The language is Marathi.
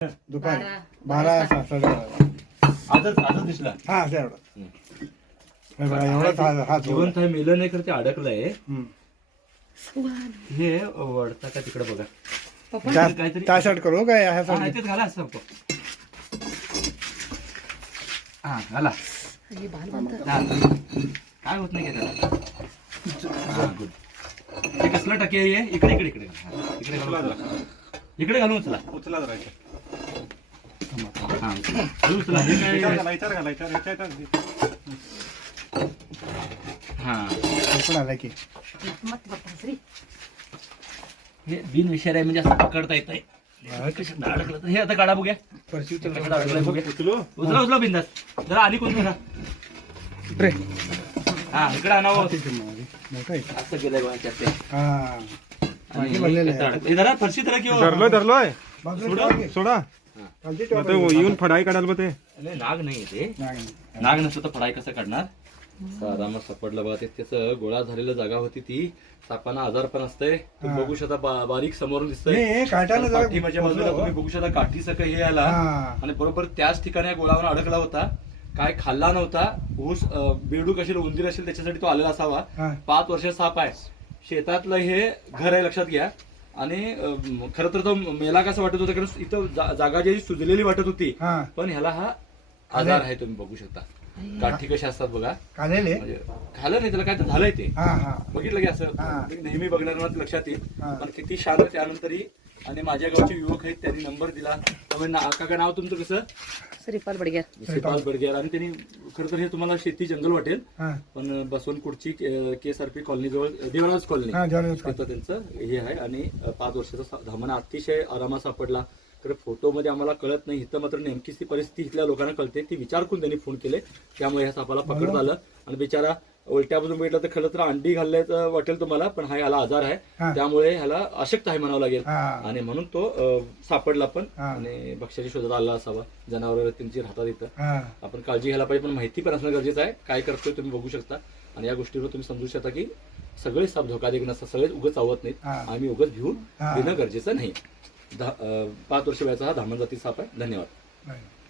दुपारी 12 साडेबारा. आजच दिसला. हा असं एवढं हे बघा एवढं हा जिवंत आहे, मेलं नाही, खरं ते अडकलंय. हम्म. हे वळता का तिकडे बघा. काहीतरी त्यासाठी करू काय ह्या हा, साठी ह्याच्यात घाला असं नको. हा घाला. हा. काय होत नाही का त्याला. हा, good. हे कसलं टक्के आहे? इकडे इकडे इकडे हा, इकडे घालून उचला. इकडे घालून उचला. उचला जरा हा घालून उचला. हे काय हा पण आलाय की हे बिनविषारी आहे, म्हणजे असं पकडता येत आहे. अडकलं तर हे आता काढा बघूया. परशी कशात अडकलंय बघूया. उचला उचला बिंदास. जरा आणि कोण करा. रे हा इकडे आणावं. मोठा आहे असं गेलंय बघा ह्याच्यात ते. हा आणि बाकी बनलेलं हे आहे. अडकलं. हे जरा फरशी धरा किंवा धरलोय बाजूला सोडा. खालची मग ते टोपली. येऊन फडाई काढाल बा ते. नाग नाही ते. नाही. नाग नसतं तर फळाई कसं काढणार. आरामात सापडलं बघा. ते त्याचं गोळा झालेलं जागा होती ती. सापांना आजार पण असतंय. तुम्ही बघू शकता बारीक समोरून दिसतंय. हे काटानं जरा पाठीमागच्या बाजूला तुम्ही बघू शकता काठी सगळं हे आला. हा. आणि बरोबर त्याच ठिकाणी गोळावर अडकला होता. काय खाल्ला नव्हता. ऊस बेडूक असेल, उंदीर असेल, त्याच्यासाठी तो आलेला असावा. हा. 5 वर्ष साप आहे. शेतातलं हे घर आहे, लक्षात घ्या. आणि खरं तर तो मेला कसं वाटत होता, कारण इथं जागा जी सुजलेली वाटत होती. हा पण ह्याला हा आजार आहे, तुम्ही बघू शकता. काठी कशी असतात बघा. काढलेले म्हणजे खाल्लं नाही त्याला, काय तर झालंय ते. हा हा बघितलं की असं हा. नेहमी बघणाऱ्यांना लक्षात येईल. हा. पण किती शांत त्यानंतरही. आणि माझ्या गावचे युवक आहेत, त्यांनी नंबर दिला. त्यामुळे काका नाव तुमचं कसं? श्रीपाल बडग्यार. श्रीपाल बडगेर. आणि त्यांनी खरं तर हे तुम्हाला शेती जंगल वाटेल, हा पण बसवनकुडची KSRP कॉलनी जवळ देवराज कॉलनी हा जॉर्ज तिथं त्यांचं हे आहे. आणि 5 वर्षाचा धामणा अतिशय आरामात सापडला. तर फोटोमध्ये आम्हाला कळत नाही. इथं मात्र नेमकीच ती परिस्थिती इथल्या लोकांना कळते. ती विचार करून त्यांनी फोन केले. त्यामुळे ह्या सापाला पकडता आलं. आणि बिचारा उलट्या बाजून भेटला तर खरं तर अंडी घालल्याचं वाटेल तुम्हाला, पण हा याला आजार आहे. हा. त्यामुळे ह्याला अशक्त आहे म्हणावं लागेल. हा. आणि म्हणून तो सापडला पण. हा. आणि भक्ष्याची शोधात आला असावा. जनावर त्यांची राहतात इथं. हा आपण काळजी घ्यायला पाहिजे, पण माहिती पण असणं गरजेचं आहे. काय करतोय तुम्ही बघू शकता. आणि या गोष्टीवर तुम्ही समजू शकता की सगळे साप धोकादायक नसतात. सगळेच उगच चावत नाहीत. हा. आम्ही उगच भिवून हा. देणं गरजेचं नाही. 5 वर्ष वयाचा हा धामण जाती साप आहे. धन्यवाद. नाही.